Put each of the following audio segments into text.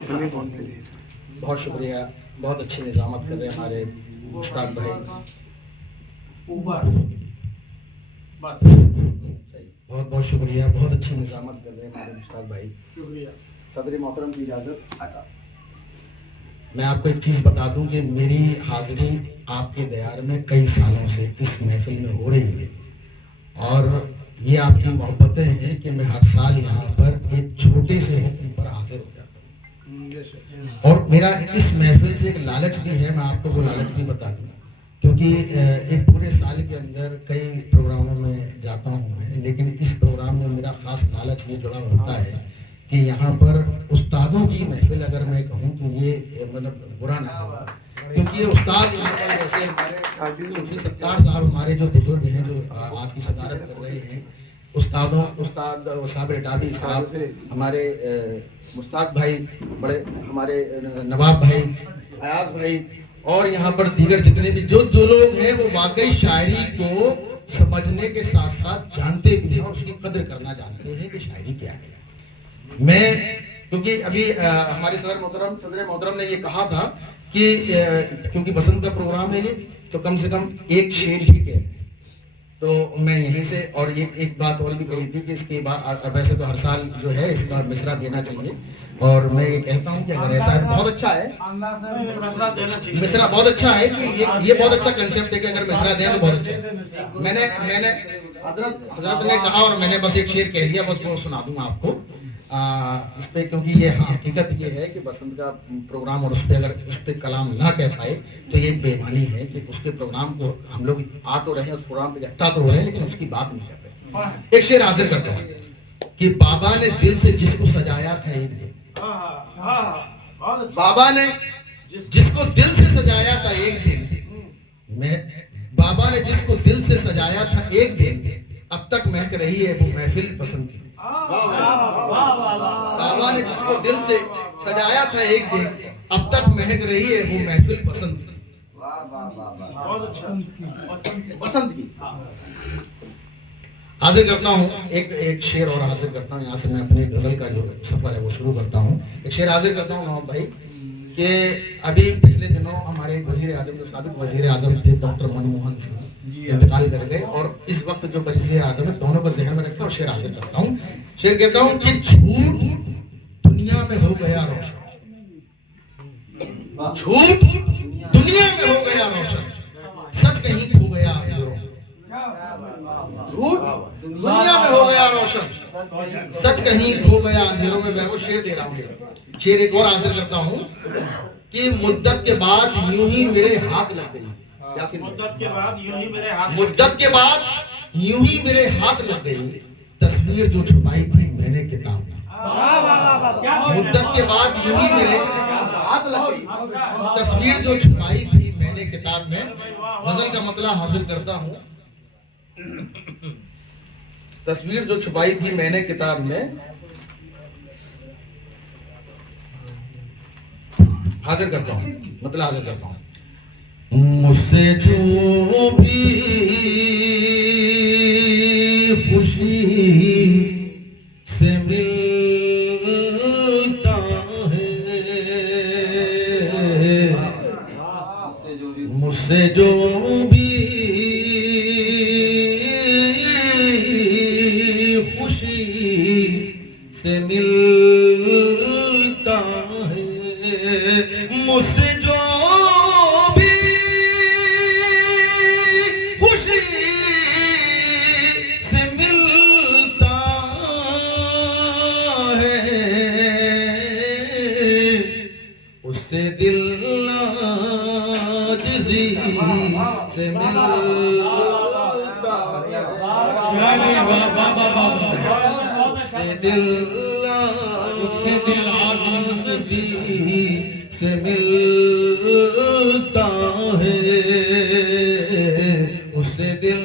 बहुत शुक्रिया। बहुत अच्छी निज़ामत कर रहे हैं हमारे मुश्ताक भाई। बहुत बहुत शुक्रिया। बहुत अच्छी निज़ामत कर रहे हैं हमारे मुश्ताक भाई। सदर मोहतरम की इजाज़त। मैं आपको एक चीज़ बता दूं कि मेरी हाज़िरी आपके दयार में कई सालों से इस महफिल में हो रही है और ये आपकी मोहब्बतें हैं कि मैं हर साल यहाँ पर एक छोटे से हुक्म पर हाजिर हो जाता हूँ। और मेरा इस महफिल से एक लालच भी है, मैं आपको वो लालच भी बता दूँ, क्योंकि एक पूरे साल के अंदर कई प्रोग्रामों में जाता हूँ मैं, लेकिन इस प्रोग्राम में मेरा ख़ास लालच ये जुड़ा होता है कि यहाँ पर उस्तादों की महफिल अगर मैं कहूँ तो ये मतलब बुरा ना होगा, क्योंकि ये उस्ताद यहाँ पर जैसे हमारे सूफी सत्तार साहब हमारे जो बुजुर्ग हैं जो आज की सदारत कर रहे हैं, उस्ताद साहब रिटाबी साहब, हमारे मुश्ताक भाई, बड़े हमारे नवाब भाई, अयाज भाई, और यहाँ पर दीगर जितने भी जो लोग हैं वो वाकई शायरी को समझने के साथ साथ जानते भी हैं और उसकी कदर करना जानते हैं कि शायरी क्या है। मैं क्योंकि अभी हमारे सदर मोहतरम ने ये कहा था कि क्योंकि बसंत का प्रोग्राम है ये, तो कम से कम एक शेर ही के, तो मैं यहीं से और ये एक बात और भी कही थी कि इसके बाद वैसे तो हर साल जो है इसका मिसरा देना चाहिए, और मैं ये कहता हूँ कि अगर ऐसा है बहुत अच्छा है, मिसरा बहुत अच्छा है कि ये बहुत अच्छा कंसेप्ट है कि अगर मिसरा दें तो बहुत अच्छा। मैंने हजरत ने कहा और मैंने बस एक शेर कह दिया, बस वो सुना दूंगा आपको इस पे, क्योंकि ये हकीकत ये है कि बसंत का प्रोग्राम और उस पर अगर उस पर कलाम ना कह पाए तो ये एक बेईमानी है कि उसके प्रोग्राम को हम लोग आ तो रहे हैं, उस प्रोग्राम पे इकट्ठा तो हो रहे हैं, लेकिन उसकी बात नहीं कर रहे। एक शेर हाजिर करता हूँ कि बाबा ने दिल से जिसको सजाया था एक दिन, बाबा ने जिसको दिल से सजाया था एक दिन, बाबा ने जिसको दिल से सजाया था एक दिन, अब तक महक रही है वो महफिल बसंत की। बाबा ने जिसको दिल से सजाया था एक दिन, अब तक महक रही है वो महफिल बसंत की। बसंत की हाजिर करता हूँ। एक शेर और हाजिर करता हूँ, यहाँ से मैं अपने गजल का जो सफर है वो शुरू करता हूँ। एक शेर हाजिर करता हूँ नवाब भाई कि अभी पिछले दिनों हमारे वजीर आजम, जो साबिक वजीर आजम थे डॉक्टर मनमोहन सिंह, इंतकाल कर गए, और इस वक्त जो वजीर आजम है दोनों को जहन में रखा और शेर हाजिर करता हूँ। शेर कहता हूँ कि झूठ दुनिया में हो गया रोशन, झूठ दुनिया में हो गया रोशन, सच कहीं खो गया अंधेरों में। झूठ दुनिया में हो गया रोशन, सच कहीं खो गया अंधेरों में। मैं वो शेर दे रहा हूँ। शेर एक और हाजिर करता हूँ कि मुद्दत के बाद यूं ही मेरे हाथ लग गई, मुद्दत के बाद यूं ही मेरे हाथ लग गई, तस्वीर जो छुपाई थी मैंने किताब में। मुद्दत के बाद यूं ही मेरे हाथ लग गई, तस्वीर जो छुपाई थी मैंने किताब में। गजल का मतलब हासिल करता हूँ, तस्वीर जो छुपाई थी मैंने किताब में, हाजिर करता हूँ, मतलब हाजिर करता हूँ। मुझसे जो भी खुशी से मिलता है, मुझसे जो भी खुशी से मिलता है, मुझसे जो भी खुशी से मिलता है, उससे दिल आजिज़ी से मिलता है, उससे दिल आजिज़ी से मिलता है, उससे दिल।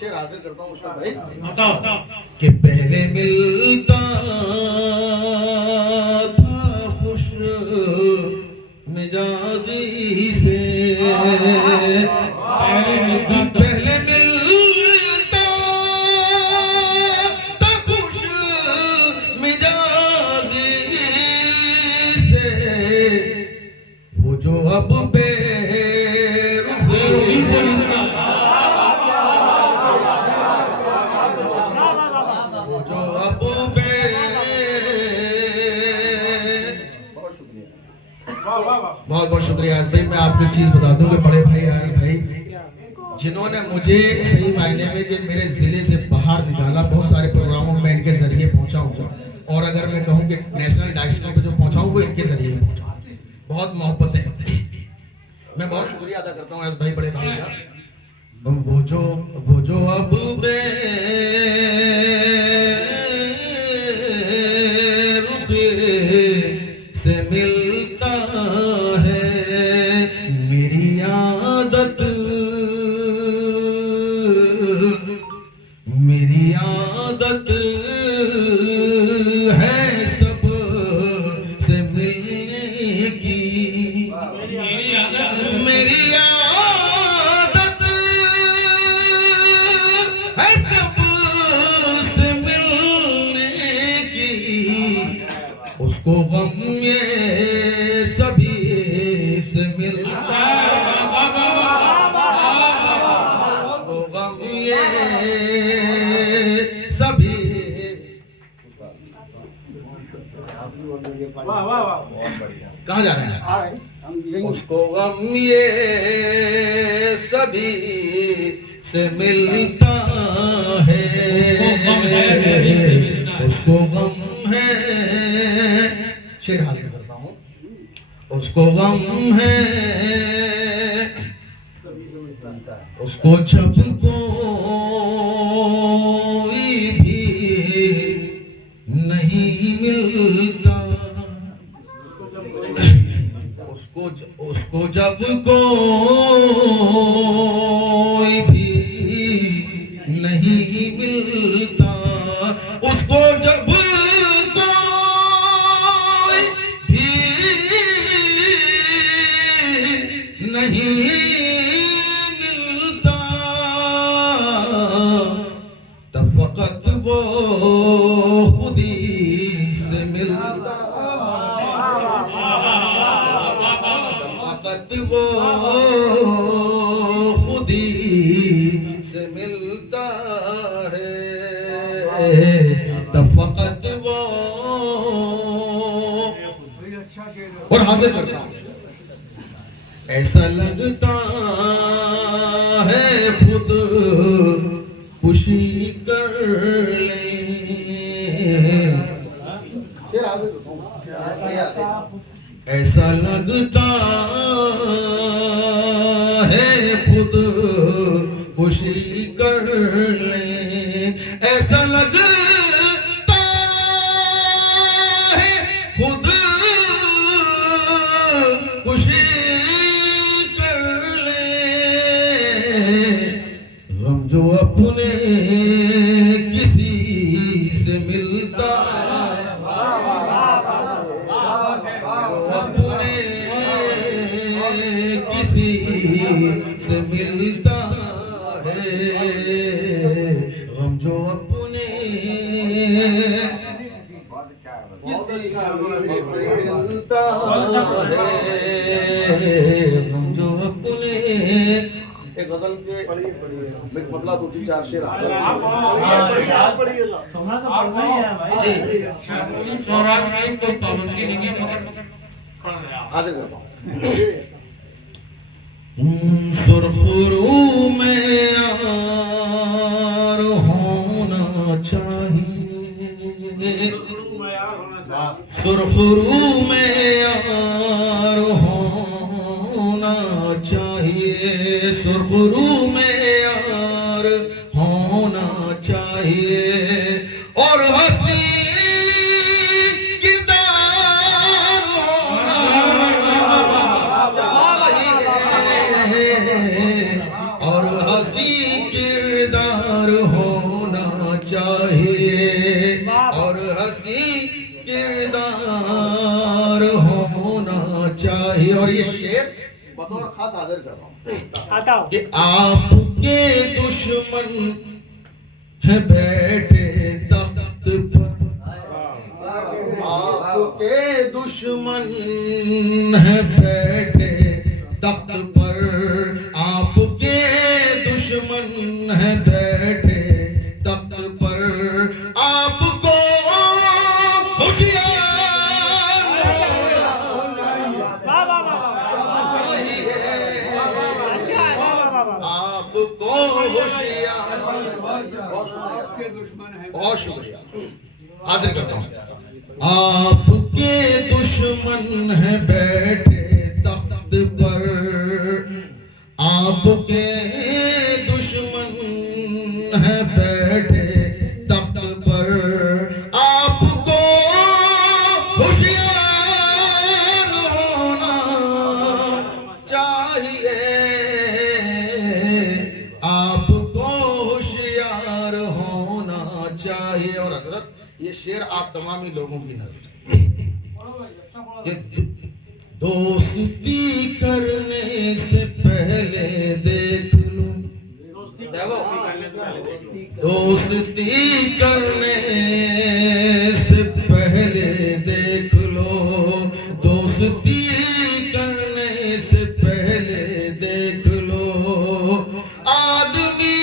शेर हाजिर करता हूँ मुश्ताक भाई कि पहले मिलता था खुश मिजाजी से, पहले मिलता था खुश मिजाज बहुत बहुत शुक्रिया आज भाई। मैं आपको एक चीज बता दूं कि बड़े भाई आज भाई जिन्होंने मुझे सही मायने में कि मेरे जिले से बाहर निकाला, बहुत सारे प्रोग्रामों में इनके जरिए पहुंचा हूँ, और अगर मैं कहूँ कि नेशनल डायरेक्शनों पे जो पहुंचा हूँ वो इनके जरिए ही पहुंचा हूँ। बहुत मोहब्बतें हैं। मैं बहुत शुक्रिया अदा करता हूँ एस भाई बड़े भाई का। वो जो अब से मिलता है मेरी आदत है सब से मिलने की। मेरी आदत है सब से मिलने की। उसको गम ये सभी से मिलता है, उसको गम ये सभी। कहाँ जा रहे हैं? उसको गम ये सभी से मिलता है, उसको गम है। शेर हासिल करता हूँ। उसको गम है, उसको जब कोई भी नहीं मिलता, उसको जब कोई भी नहीं मिलता, उसको जब कोई भी नहीं मिलता, तब फकत वो खुद ही से मिलता, वो खुद ही से मिलता है, तब फकत वो। और हाजिर करता हूं। ऐसा लगता है खुद खुशी कर ले, ऐसा लगता है खुद खुशी कर ले, ऐसा लगता है खुद खुशी कर ले। गम जो अपने किसी से मिलता, किसी से मिलता है, गम जो अपने किसी से मिलता है, गम जो अपने। एक गजल के मतलब 2-4 शेर कोई पाबंदी नहीं है, मगर हाजिर करता हूँ। सुरखरू में यार होना चाहिए, सुरखरू में यार होना चाहिए, सुरखरू में यार होना चाहिए, और हंसी चाहिए, और हंसी किरदार होना चाहिए। और ये शेर बतौर खास हाजिर कर रहा हूँ कि आपके दुश्मन है बैठे तख्त पर, आपके दुश्मन है बैठे तख्त पर, आपके दुश्मन है बैठे तख्त पर, आपको होशियार आपके दुश्मन हैं। बहुत शुक्रिया, हाजिर करता हूँ। आपके दुश्मन है बैठे तख्त पर, आपके दुश्मन है बैठे तख्त पर, आपको होशियार होना चाहिए, आपको होशियार होना चाहिए। और हजरत ये शेर आप तमामी लोगों की नजर कि दोस्ती करने से पहले देख लो, दोस्ती करने से पहले देख लो, दोस्ती करने से पहले देख लो, आदमी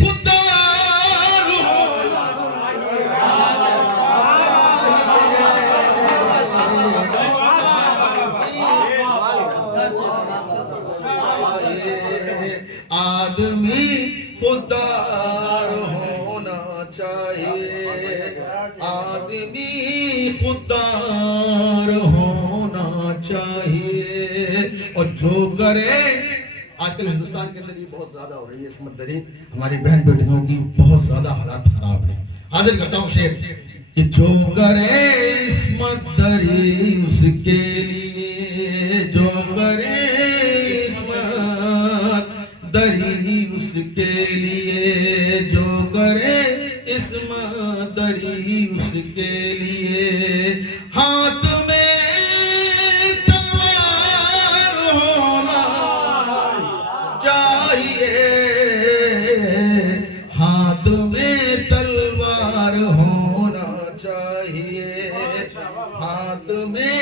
खुददार होना आदमी खुददार होना चाहिए, आदमी खुददार होना चाहिए। और जो करे, आजकल हिंदुस्तान के अंदर ये बहुत ज्यादा हो रही है इसमत दरी, हमारी बहन बेटियों की बहुत ज्यादा हालात खराब है। हाजिर करता हूँ शेर कि जो करे इस्मत दरी उसके लिए, जो करे इस्मत दरी उसके लिए, जो करे इस्मत दरी उसके लिए, हाथ में तलवार होना चाहिए, हाथ में तलवार होना चाहिए, हाथ में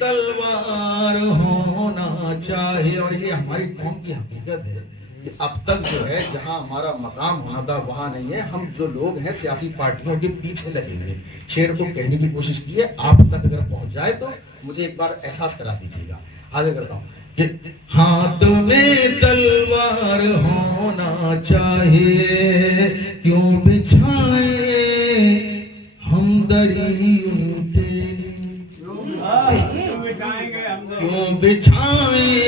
तलवार होना चाहिए। और ये हमारी कौम की हकीकत है कि अब तक जो है जहां हमारा मकाम होना था वहां नहीं है। हम जो लोग हैं सियासी पार्टियों के पीछे लगे हुए, शेर को कहने की कोशिश की है, आप तक अगर पहुंच जाए तो मुझे एक बार एहसास करा दीजिएगा। हाजिर करता हूं कि हाथ में तलवार होना चाहिए, क्यों बिछाए हमदरी उनके लिए, क्यों बिछाए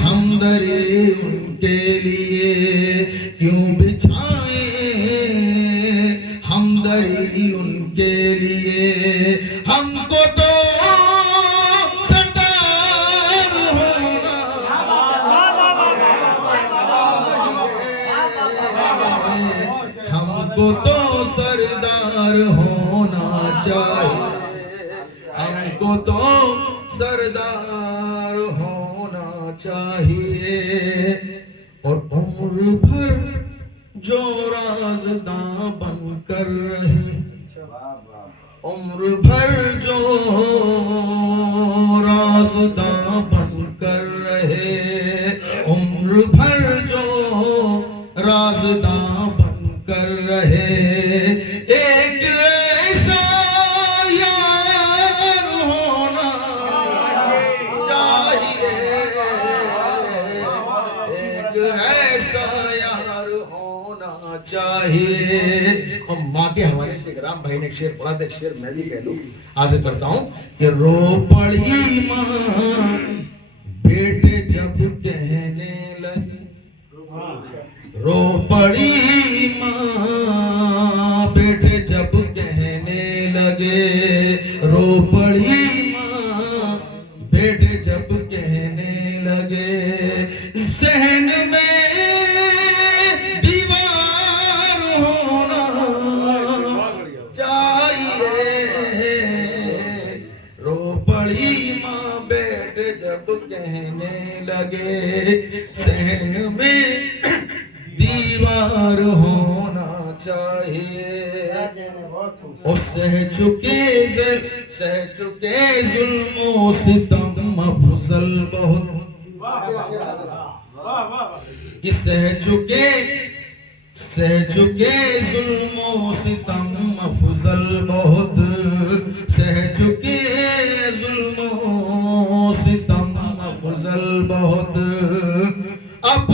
हमदरी उनके लिए, क्यों बिछाए हमदरी उनके लिए, हमको तो सरदार होना, हमको तो सरदार होना चाहिए, हमको तो सरदार होना चाहिए। और उम्र भर जो राज़दां बनकर रहे, उम्र भर जो राज़दां बनकर रहे, उम्र भर जो राज़दां बनकर रहे, एक ऐसा यार होना चाहिए, एक ऐसा यार होना चाहिए। और माँ के हवाले से राम भाई ने एक शेर पढ़ा था, एक शेर मैं भी कह लूं, हाजिर करता हूं कि रो पड़ी माँ बेटे जब कहने लगी, रो पड़ी माँ बेटे जब कहने लगे, रो पड़ी माँ बेटे जब कहने लगे, सहन में दीवार होना चाहिए, रो पड़ी माँ बेटे जब कहने लगे, सहन में दीवार होना चाहिए। और सह चुके जुल्मों सितम अफजल बहुत, कि सह चुके जुल्मों सितम अफजल बहुत, सह चुके जुल्मों सितम अफजल बहुत, अब